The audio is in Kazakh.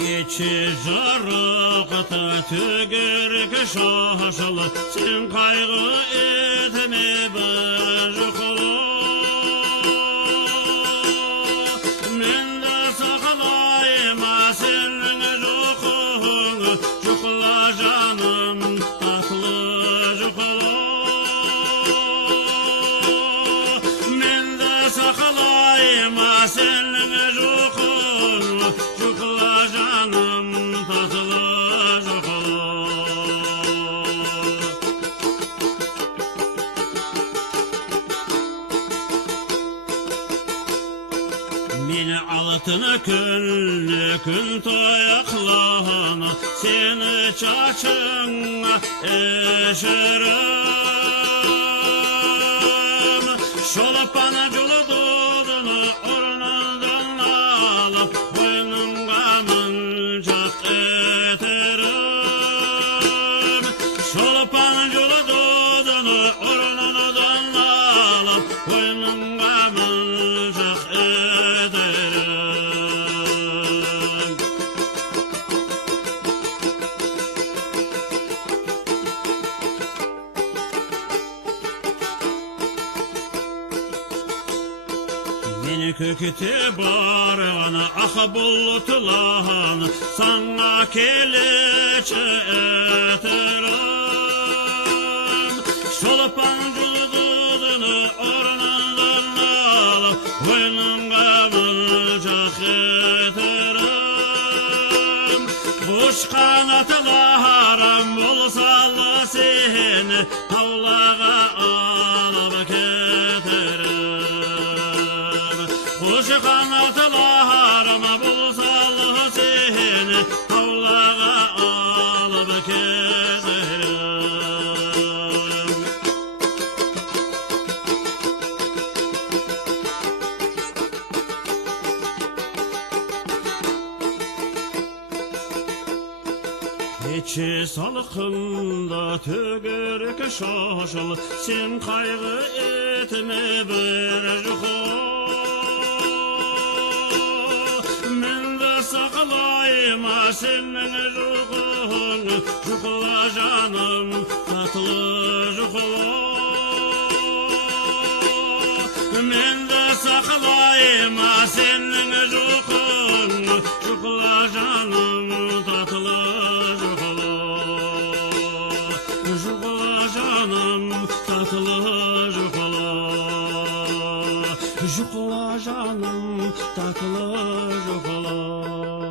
İçi жарықта төгерек шашылы, сен қайғы етме бір жұқылы. Мен де сақалайма сенің жұқыңы, жұқыла жаным татлы жұқылы. Мен де сақалайма сенің жұқыңы, жұқыла жаным татлы жұқылы. Meni алтыны күн тояқланы, сені чачыңа ішірім. Шолпаны жұлдызын орнынан алып, бойныңға мұншақ етерім. Шолпаны жұлдызын орнынан алып, бойныңға мұншақ етерім. Meni kökte barğana aq bulutlan, sana keleçe eterim. Şolpan жұлдызını ornından alıp, boynumga mılcaq eterim. Kuş kanatlarım bolsalı seni tavlağa alıp keterim. Kuş kanatlarım bolsalı seni tavlağa alıp keterim. İçi salқында төгерек шашылы, сен қайғы етме бір жұқы. Мен де сақлайма сенің жұқыңы, жұқыла жаным татлы жұқылы. Мен де сақлайма сенің жұқыңы, жұқыла жаным татлы жұқылы. Жұқыла жаным татлы жұқылы. Жұқыла жаным татлы жұқылы.